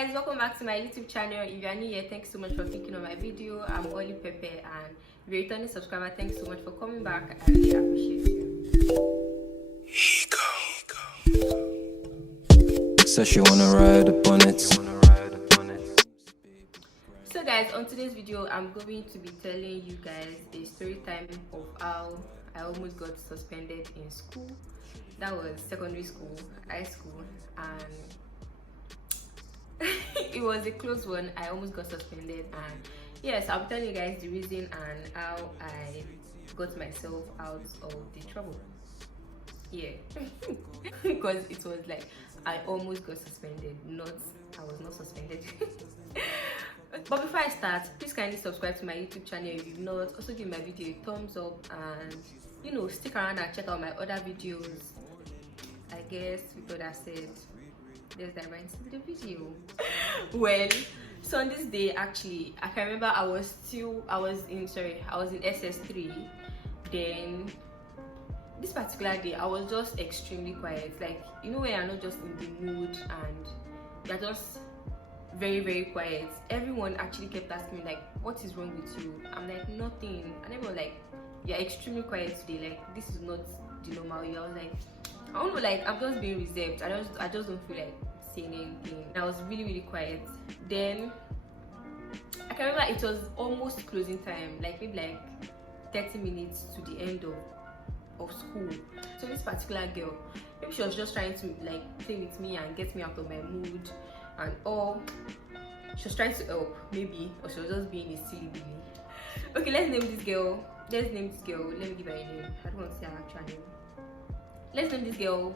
guys, welcome back to my YouTube channel. If you are new here, thanks so much for clicking on my video. I'm Oli Pepe, and if you're a returning subscriber, thanks so much for coming back. I really appreciate you. So she wanna ride upon it. So guys, on today's video, I'm going to be telling you guys a story time of how I almost got suspended in school. That was secondary school, high school, and it was a close one. I almost got suspended, and yes, I'll be telling you guys the reason and how I got myself out of the trouble. Yeah, because it was like I almost got suspended, I was not suspended. But before I start, please kindly subscribe to my YouTube channel if you've not. Also give my video a thumbs up, and stick around and check out my other videos. I guess with all that said, let's dive right into the video. Well, so on this day, actually, I can remember I was in SS3. Then this particular day, I was just extremely quiet. Like, when you're not just in the mood and you're just very, very quiet. Everyone actually kept asking me, like, what is wrong with you? I'm like, nothing. And everyone like, you're extremely quiet today. Like, this is not the normal you. I was like, I don't know, like, I'm just being reserved. I just don't feel like saying anything. I was really, really quiet. Then I can remember it was almost closing time, like maybe like 30 minutes to the end of school. So this particular girl, maybe she was just trying to like play with me and get me out of my mood and all. She was trying to help, maybe, or she was just being a silly billy. Okay, let's name this girl. Let me give her a name. I don't want to say her actual name. Let's name this girl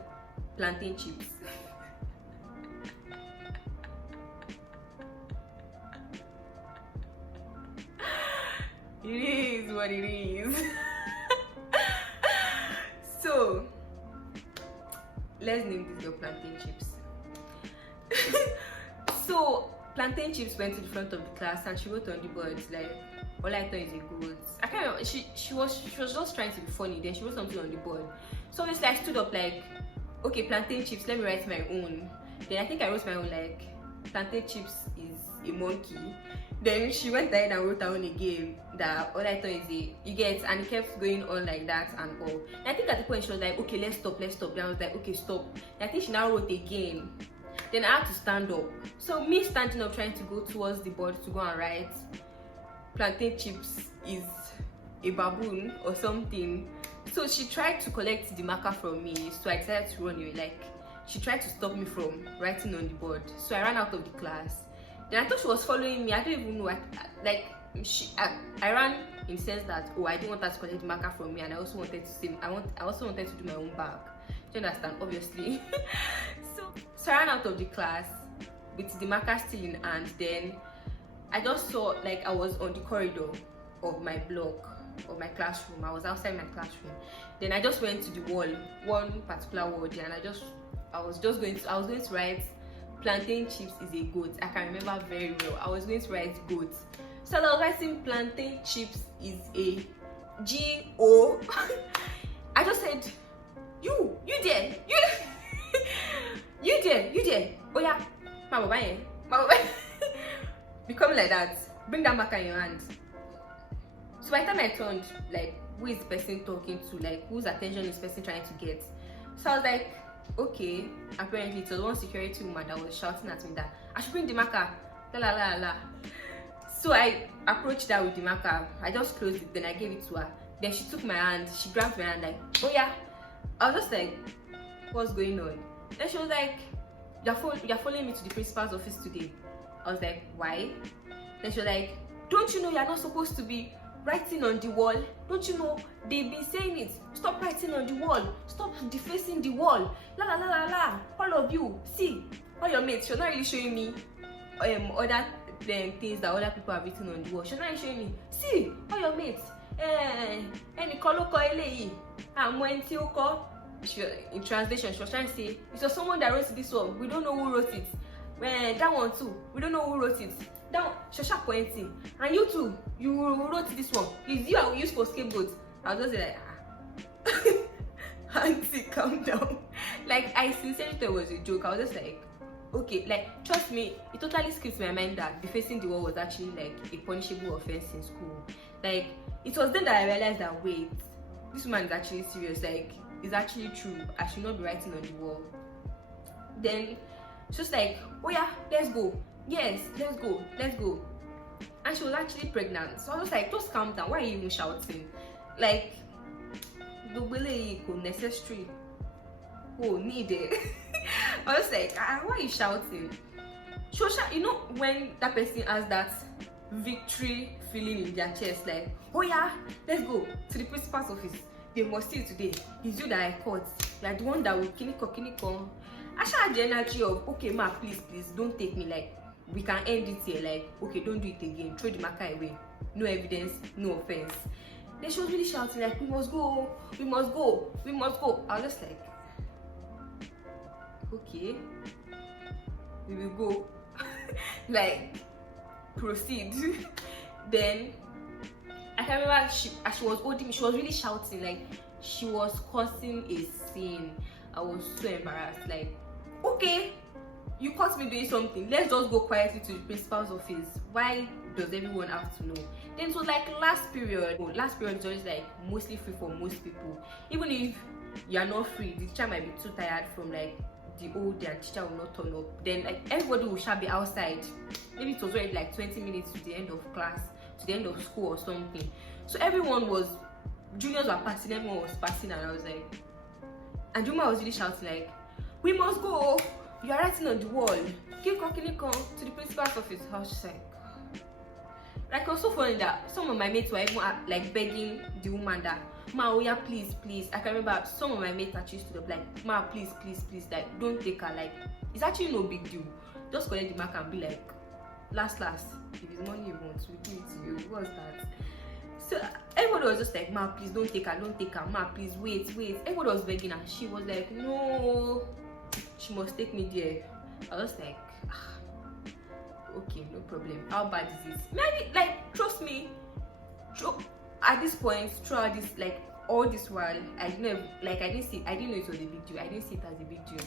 Plantain Chips. It is what it is. So let's name this girl Plantain Chips. So Plantain Chips went to the front of the class and she wrote on the board like, all I thought is a goat. I can't remember. She was just trying to be funny. Then she wrote something on the board. So obviously I stood up like, okay, Plantain Chips, let me write my own. Then I think I wrote my own like, Plantain Chips is a monkey. Then she went ahead and wrote her own again that all I thought is you get, and it kept going on like that and all. And I think at the point she was like, okay, let's stop. Then I was like, okay, stop. And I think she now wrote again. Then I had to stand up. So me standing up trying to go towards the board to go and write Plantain Chips is a baboon or something. So she tried to collect the marker from me, so I decided to run away. Like, she tried to stop me from writing on the board, so I ran out of the class. Then I thought she was following me. I don't even know. I ran in the sense that, oh, I didn't want her to collect the marker from me, and I also wanted to say I also wanted to do my own bag. Do you understand? Obviously. so I ran out of the class with the marker still in hand. Then I just saw like I was on the corridor of my block, of my classroom. I was outside my classroom. Then I just went to the wall, one particular wall, and I was going to write Plantain Chips is a goat. I can remember very well. I was going to write goat. So I was writing Plantain Chips is a G-O. I just said, you there, you there. Oh yeah, my baba. Become like that. Bring that marker in your hand. So by the time I turned, like, who is the person talking to? Like, whose attention is this person trying to get? So I was like, okay. Apparently, it was one security woman that was shouting at me that I should bring the marker. La la la la. So I approached her with the marker. I just closed it. Then I gave it to her. Then she took my hand. She grabbed my hand like, oh yeah. I was just like, what's going on? Then she was like, you're following me to the principal's office today. I was like, why? Then she was like, don't you know you're not supposed to be writing on the wall? Don't you know they've been saying it? Stop writing on the wall. Stop defacing the wall. La la la la la. All of you, see, all your mates. She's not really showing me other things that other people have written on the wall. She's not really showing me. See, all your mates. In translation, she was trying to say it was someone that wrote this one. We don't know who wrote it. That one too. We don't know who wrote it. That one, Shasha pointing. And you too, you wrote this one. It's you I will use for scapegoat. I was just like, Auntie, calm down. Like, I sincerely thought it was a joke. I was just like, okay, like trust me, it totally skipped my mind that defacing the wall was actually like a punishable offense in school. Like it was then that I realized that wait, this woman is actually serious, like it's actually true, I should not be writing on the wall. Then she was like, oh yeah, let's go, yes, let's go, let's go. And she was actually pregnant, so I was like, just calm down, why are you even shouting? Like the way necessary, oh need it. I was like, why are you shouting? She was you know, when that person has that victory feeling in their chest, like, oh yeah, let's go to the principal's office, they must see you today, it's you that I caught, like the one that will kiniko. I should have the energy of, okay ma, please don't take me, like we can end it here, like okay, don't do it again, throw the marker away, no evidence, no offense. Then she was really shouting like, we must go, we must go, we must go. I was just like, okay, we will go. Like proceed. Then I can remember she was holding me, she was really shouting, like she was causing a scene. I was so embarrassed, like, okay, you caught me doing something, let's just go quietly to the principal's office. Why does everyone have to know? Then it was like last period is always like mostly free for most people. Even if you are not free, the teacher might be too tired from like the whole day and teacher will not turn up. Then like everybody will shall be outside. Maybe it was already like 20 minutes to the end of class, to the end of school or something. So everyone was, juniors were passing, everyone was passing, and I was like, and Juma was really shouting like, we must go, you are writing on the wall, come to the principal's office. I was just like it was so funny that some of my mates were even like begging the woman that, ma, oh yeah, please. I can remember some of my mates actually stood up like, ma, please, like don't take her, like it's actually no big deal, just collect the mark and be like, last, if it's money you want, we give it to you, what's that? So everybody was just like, ma, please don't take her, ma, please wait. Everybody was begging her. She was like, no, she must take me there. I was like, okay, no problem. How bad is it? Maybe, like, trust me, at this point, throughout this, like, all this while, I didn't know it was a big deal. I didn't see it as a big deal.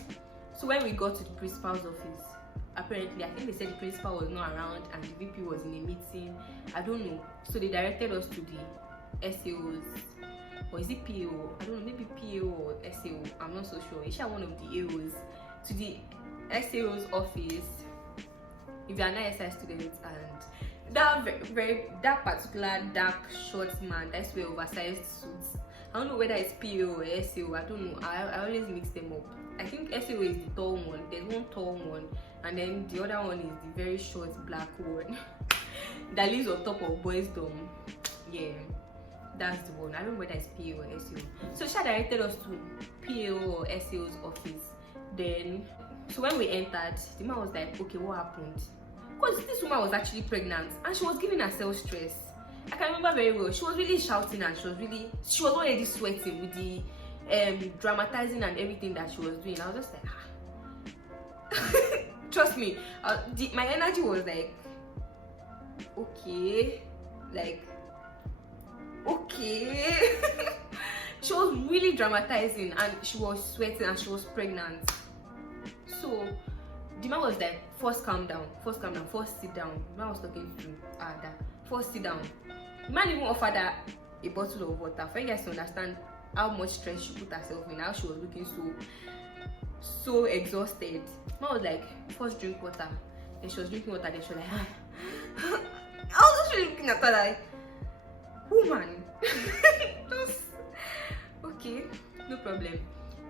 So when we got to the principal's office, apparently, I think they said the principal was not around and the VP was in a meeting. I don't know. So they directed us to the SAOs, or is it PO? I don't know, maybe PO or SAO. I'm not so sure. It's one of the AOs, to the SAO's office. If you're an ISI student and that particular dark short man, that's where oversized suits. I don't know whether it's PO or SAO. I don't know. I always mix them up. I think SAO is the tall one. There's one tall one, and then the other one is the very short black one that lives on top of boys' dorm. Yeah, that's the one. I don't know whether it's PO or SAO. So she directed us to PO or SAO's office. Then, so when we entered, the man was like, okay, what happened? Because this woman was actually pregnant and she was giving herself stress. I can remember very well. She was really shouting and she was already sweating with the dramatizing and everything that she was doing. I was just like, trust me, my energy was like, okay. She was really dramatizing and she was sweating and she was pregnant. So the man was like, first calm down, first sit down. The man was talking to Ada, first sit down. The man even offered her a bottle of water for you guys to understand how much stress she put herself in, how she was looking so exhausted. The man was like, first drink water. Then she was drinking water, then she was like, I was just really looking at her like, woman. Just okay, no problem.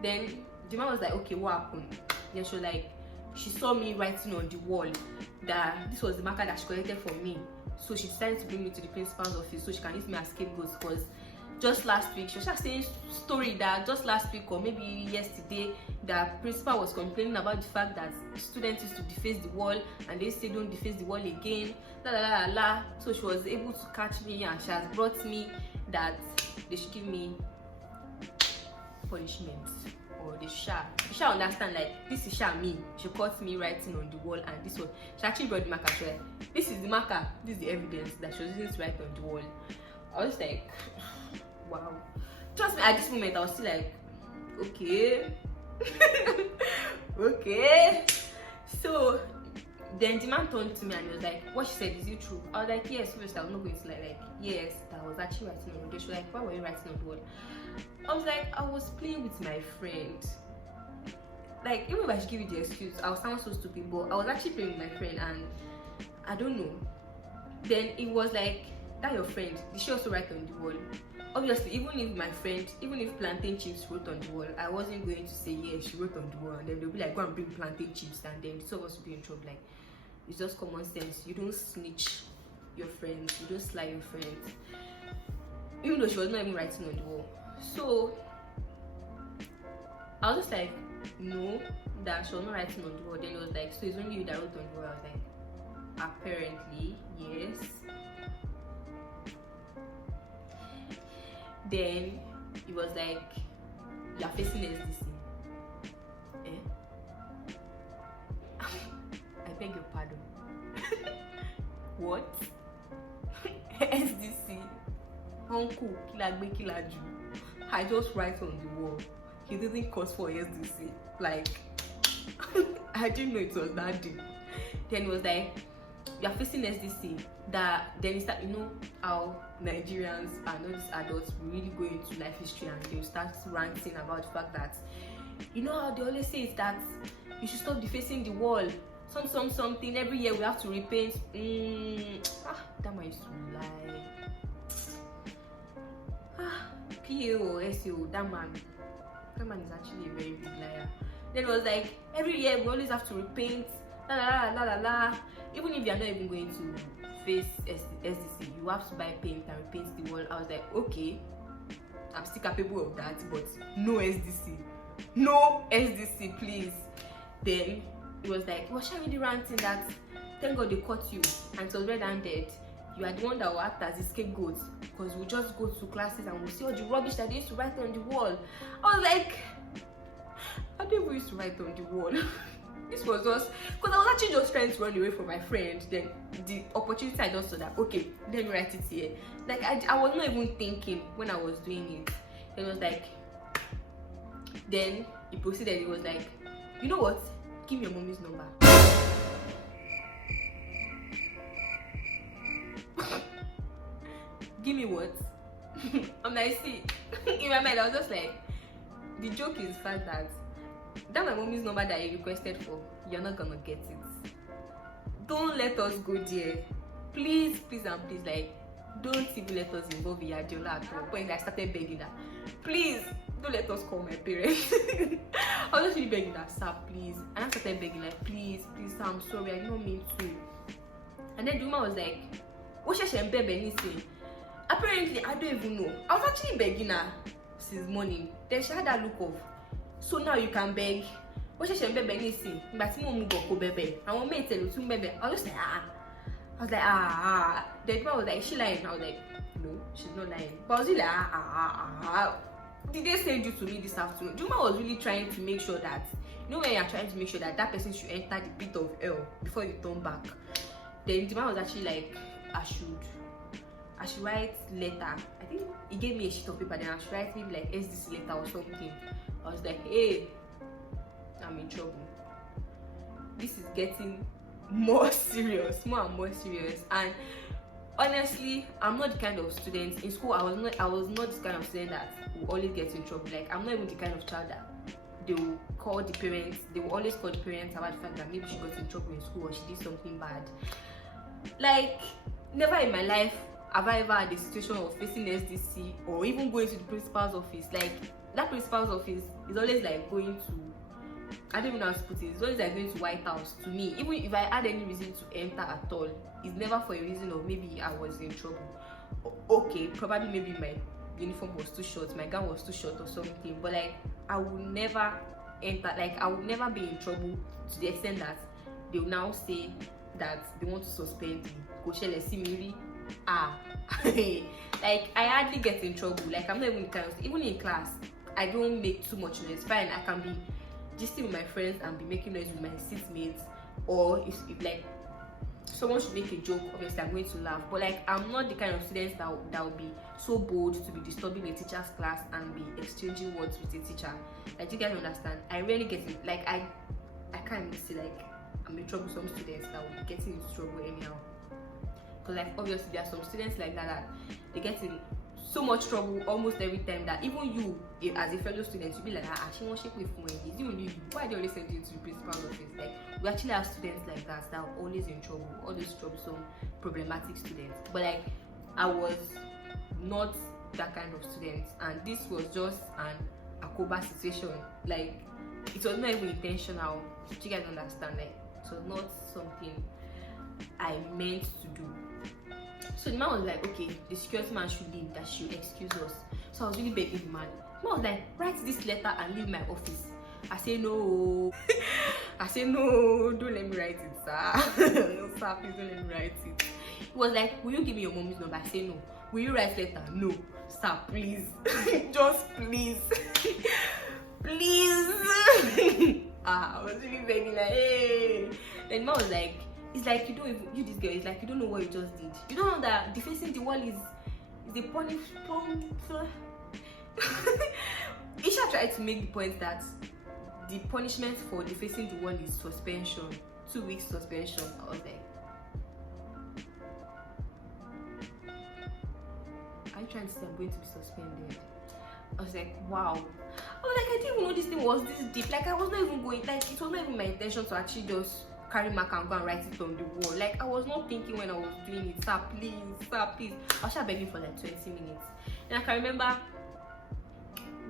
Then the man was like, okay, what happened? Then she was like, she saw me writing on the wall that this was the marker that she collected for me, so she decided to bring me to the principal's office so she can use me as scapegoat. Because just last week, she was just saying story that just last week or maybe yesterday, the principal was complaining about the fact that students used to deface the wall and they say don't deface the wall again, so she was able to catch me and she has brought me that they should give me punishment, or they shall understand, like this is me. She caught me writing on the wall and this one, she actually brought the marker. So like, this is the marker, this is the evidence that she was using to write on the wall. I was like, wow. Trust me, at this moment I was still like, okay. Okay. So then the man turned to me and he was like, what she said, is it true? I was like, yes, seriously, I was not going to lie. Like, yes, that I was actually writing on the wall. She was like, why were you writing on the wall? I was like, I was playing with my friend. Like, even if I should give you the excuse, I was sound so stupid, but I was actually playing with my friend and I don't know. Then it was like, that your friend, did she also write on the wall? Obviously, even if plantain chips wrote on the wall, I wasn't going to say, yeah, she wrote on the wall, and then they'll be like, go and bring plantain chips, and then the two of us will be in trouble. Like, it's just common sense. You don't snitch your friends, you don't sly your friends, even though she was not even writing on the wall. So I was just like, no, that she was not writing on the wall. Then it was like, so it's only you that wrote on the wall. I was like, apparently, yes. Then it was like, you're facing SDC. I beg your pardon. What? SDC? Uncle, kilagbe. I just write on the wall. He didn't cause for SDC. Like, I didn't know it was that deep. Then it was like, you're facing SDC. That then it's that, you know how Nigerians and all these adults really go into life history and they'll start ranting about the fact that, you know how they always say is that you should stop defacing the wall. Something every year we have to repaint. That man used to lie. PA or SEO, that man is actually a very big liar. Then it was like, every year we always have to repaint. La. Even if you're not even going to face SDC, you have to buy paint and repaint the wall. I was like, okay, I'm still capable of that, but no SDC, please. Then it was like, was she really ranting that thank God they caught you and it was red-handed? You are the one that will act as the scapegoat because we'll just go to classes and we'll see all the rubbish that they used to write on the wall. I was like, I don't even used to write on the wall. This was just because I was actually just trying to run away from my friend. Then the opportunity I just saw that, okay, let me write it here. Like I was not even thinking when I was doing it. It was like, then he proceeded. He was like, you know what? Give me your mommy's number. Give me what? I'm like, see, in my mind I was just like, the joke is the fact that my mommy's number that you requested for, you're not gonna get it. Don't let us go there. Please, and please, like, don't even let us involve in Adiola at all. When I started begging her, please, don't let us call my parents. I was just really begging her, sir, please. And I started begging, like, please, sir, I'm sorry, I didn't mean to. And then the woman was like, what should I say? Apparently, I don't even know. I was actually begging her since morning. Then she had that look of, so now you can beg. What should I say? But mom go bebe. I want me to tell you to bebe. I was like, Then the woman was like, is she lying? I was like, no, she's not lying. But I was really like, did they send you to me this afternoon? Juma was really trying to make sure that, you know, when you're trying to make sure that person should enter the pit of hell before you turn back. Then Juma was actually like, I should write letter. I think he gave me a sheet of paper, then I should write maybe like SDC letter or something. I was like, hey, I'm in trouble. This is getting more and more serious. And honestly, I'm not the kind of student in school. I was not this kind of student that will always get in trouble. Like, I'm not even the kind of child that they will call the parents. They will always call the parents about the fact that maybe she got in trouble in school or she did something bad. Like, never in my life have I ever had a situation of facing SDC or even going to the principal's office. Like, that principal's office is always like going to, I don't even know how to put it. It's always like going to White House to me. Even if I had any reason to enter at all, it's never for a reason of maybe I was in trouble. Okay, probably maybe my uniform was too short, my gown was too short or something. But like, I would never enter. Like, I would never be in trouble to the extent that they will now say that they want to suspend me. Koshele Simiri. Like, I hardly get in trouble. Like, I'm not even even in class, I don't make too much noise. Fine, I can be gisting with my friends and be making noise with my seatmates, or if like someone should make a joke, obviously I'm going to laugh. But like, I'm not the kind of student that will be so bold to be disturbing a teacher's class and be exchanging words with a teacher. Like, you guys understand? I rarely get it. Like, I can't even say, like, I'm a troublesome student that will be getting into trouble anyhow. Because like obviously there are some students like that they get in so much trouble almost every time that even you as a fellow student you'll be like, she won't shake with me. Is you only why they always send you to the principal's office? Like we actually have students like that are always in trouble, always troublesome, problematic students. But like I was not that kind of student, and this was just an Akoba situation. Like it was not even intentional. You guys understand? Like it was not something I meant to do. So the man was like, okay, the security man should leave, that she should excuse us. So I was really begging the man. The man was like, write this letter and leave my office. I say no. I say no, don't let me write it, sir. No, sir, please don't let me write it. He was like, will you give me your mommy's number? I say no. Will you write letter? No. Sir, please. Just please. Please. I was really begging like, hey. Then the man was like, it's like you don't even, you this girl, it's like you don't know what you just did. You don't know that defacing the wall is a punishment. Isha tried to make the point that the punishment for defacing the wall is suspension, 2 weeks suspension. I was like, are you trying to say I'm going to be suspended? I was like, wow. I was like, I didn't even know this thing was this deep. Like I was not even going, like it was not even my intention to actually just carry marker and go and write it on the wall. Like I was not thinking when I was doing it, sir please, sir please. I was just begging for like 20 minutes. And I can remember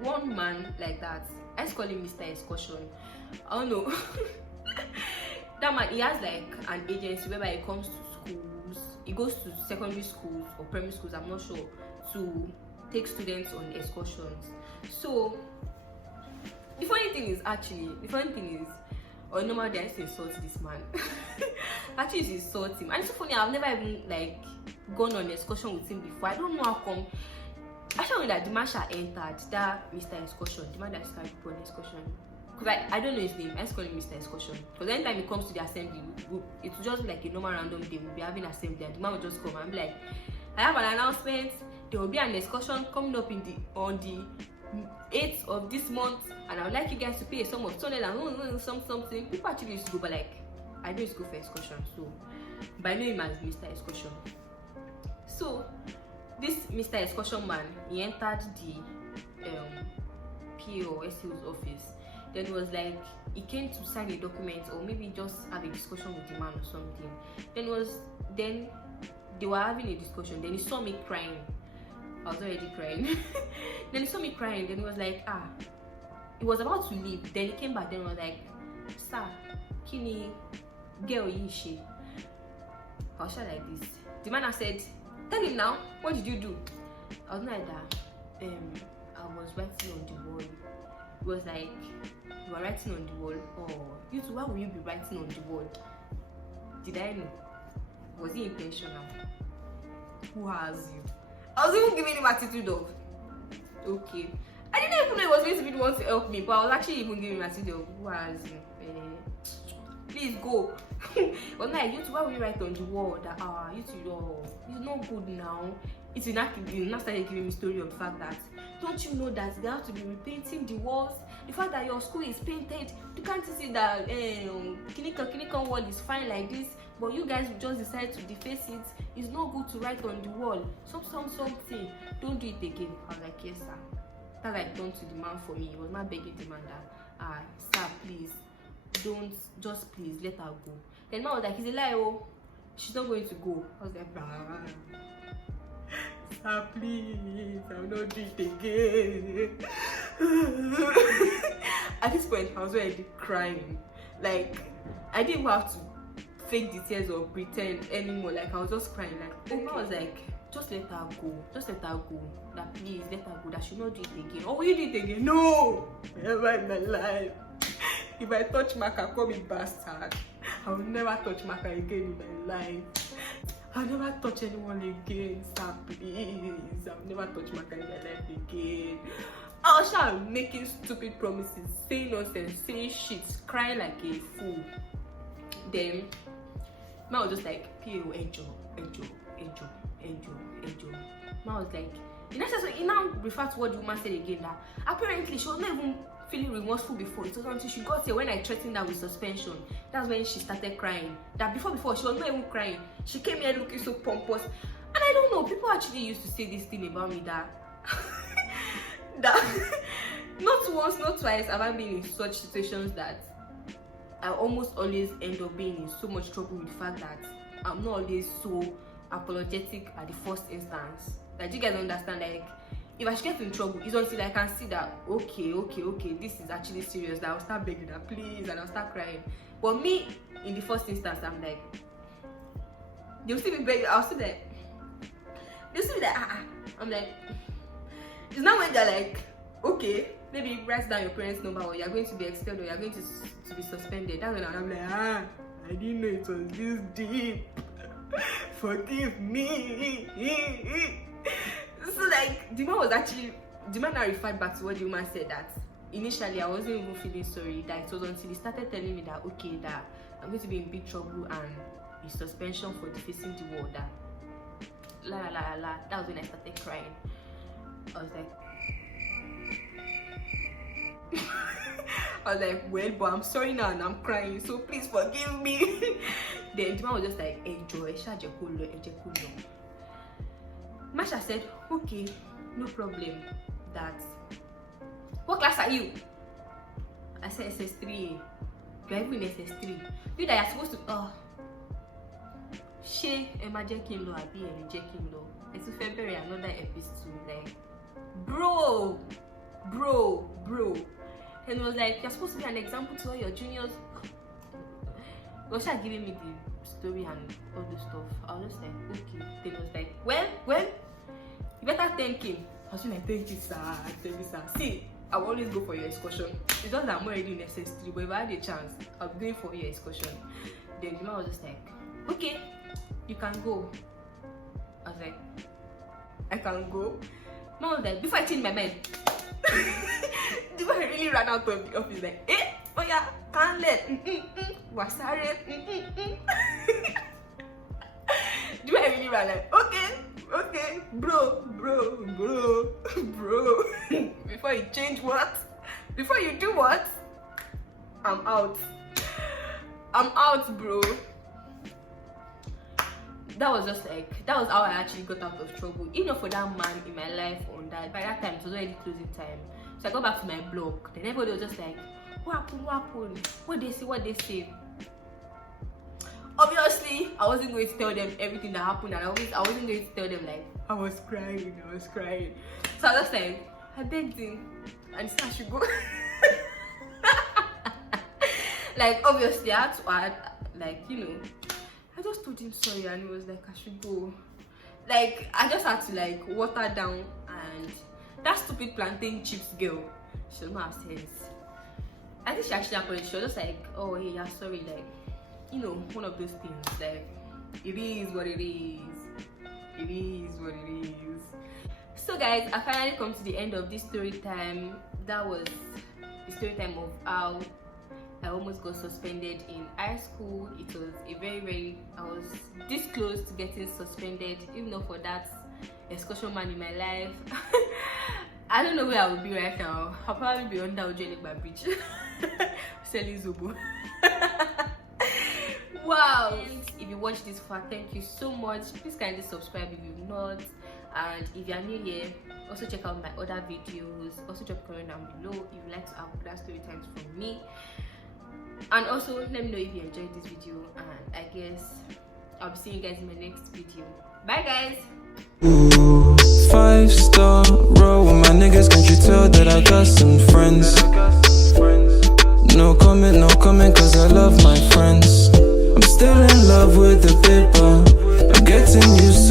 one man like that, I used to call him Mr. Excursion. I don't know. That man, he has like an agency whereby he comes to schools, he goes to secondary schools or primary schools, I'm not sure, to take students on excursions. So the funny thing is on normal day I used to insult this man. Actually used to insult him. And it's so funny, I've never even like gone on an excursion with him before. I don't know how come. Actually that the man entered, that Mr. Excursion, the man that started people on excursion. Because I don't know his name, I just call him Mr. Excursion. Because anytime he comes to the assembly, it will just be like a normal random day, we'll be having assembly and the man will just come and be like, I have an announcement, there will be an excursion coming up on the 8th of this month, and I would like you guys to pay a sum of 200 and something. People actually used to go, but like I don't used to go for excursion, so but I know him as Mr. Excursion. So this Mr. Excursion man, he entered the PA or SEO's office. Then it was like he came to sign a document or maybe just have a discussion with the man or something. Then they were having a discussion. Then he saw me crying. I was already crying. Then he saw me crying. Then he was like, he was about to leave. Then he came back. Then he was like, sir, kini girl yishi. I was like this. The man said, tell him now, what did you do? I was like that. I was writing on the wall. It was like, you were writing on the wall. Oh, you too, why will you be writing on the wall? Did I know? Was it intentional? Who has you? I was even giving him attitude of, okay. I didn't even know he was going to be the one to help me, but I was actually even giving him attitude of, who has you? Please go. But like, you two, why will you write on the wall that you two, it's not good now. It's not started giving me story of the fact that, don't you know that they have to be repainting the walls? The fact that your school is painted, you can't see that clinical wall is fine like this, but you guys will just decide to deface it. It's not good to write on the wall. Something. Don't do it again. I was like, yes, sir. That I turned to the man for me. He was not begging the man that, sir, please, don't, just please let her go. Then man was like, it's a lie, oh, she's not going to go. I was like, sir, please, I will not do it again. At this point, I was already crying. Like, I didn't even have to fake the tears or pretend anymore. Like, I was just crying. Like, okay. I was like, just let her go. Just let her go. That please, let her go. That she not do it again. Or will you do it again? No! Never in my life. If I touch Maka, call me bastard. I will never touch Maka again in my life. I'll never touch anyone again, sir, please. I'll never touch Maka in my life again. I was just making stupid promises, saying nonsense, saying shit, crying like a fool. Then, man was just like, P.O. enjoy. Man was like, he now referred to what the woman said again, that apparently she was not even feeling remorseful before. It was until she got here when I threatened her with suspension. That's when she started crying. That before she was not even crying. She came here looking so pompous. And I don't know, people actually used to say this thing about me that that not once, not twice have I been in such situations that I almost always end up being in so much trouble with the fact that I'm not always so apologetic at the first instance. Like, you guys understand? Like, if I should get in trouble, it's until I can see that okay, this is actually serious, that I'll start begging her, please, and I'll start crying. But me, in the first instance, I'm like, they'll see me begging, I'll see that. They'll see me that, I'm like, it's not when they're like, okay, maybe write down your parents' number, or you're going to be expelled, or you're going to be suspended. That's when I'm like, I didn't know it was this deep. Forgive me. So like, the man now referred back to what the woman said, that initially I wasn't even feeling sorry. That it was until he started telling me that okay, that I'm going to be in big trouble and the suspension for defacing the wall, that that was when I started crying. I was like well, but I'm sorry now and I'm crying, so please forgive me. Then the man was just like, enjoy, Masha said, okay, no problem. That, what class are you? I said SS3. You're even in SS3. You that you're supposed to she Emajekin Law, I be Emajekin Law. It's February, another episode. Like, bro. And it was like, you're supposed to be an example to all your juniors. Gosha giving me the story and all the stuff. I was just like, okay. Then it was like, well, you better thank him. I was like, thank you, sir. See, I will always go for your excursion. It's just that I'm already in SS3, but if I had a chance, I'll be going for your excursion. Then the man was just like, okay, you can go. I was like, I can go? Man was like, before I change my mind, the man really ran out of the office like, oh yeah, can't let, wasare, the man really ran like, okay, bro. Before you change what? Before you do what? I'm out, bro. That was how I actually got out of trouble. Even for that man in my life, on that, by that time it was already closing time. So I got back to my blog. Then everybody was just like, what happened? What they say? Obviously, I wasn't going to tell them everything that happened, and I wasn't going to tell them like I was crying. So I was just like, I begged him, and he said I should go. Like, obviously I had to add, like, I just told him sorry, and he was like, I should go. Like, I just had to like water down, and that stupid plantain chips girl, she does not have sense. I think she actually apologized. She was just like, oh hey, yeah, sorry, like, one of those things, like, it is what it is. So guys, I finally come to the end of this story time. That was the story time of how I almost got suspended in high school. It was I was this close to getting suspended, even though for that excursion man in my life. I don't know where I would be right now. I'll probably be under Ojelekba Bridge selling Zobo. Wow. If you watched this far, thank you so much. Please kindly subscribe if you've not, and if you're new here, also check out my other videos. Also drop a comment down below if you'd like to have other story times from me. And also let me know if you enjoyed this video, and I guess I'll be seeing you guys in my next video. Bye guys. 5-star row with my niggas, can't you tell that I got some friends? No comment, cause I love my friends. I'm still in love with the paper, I'm getting used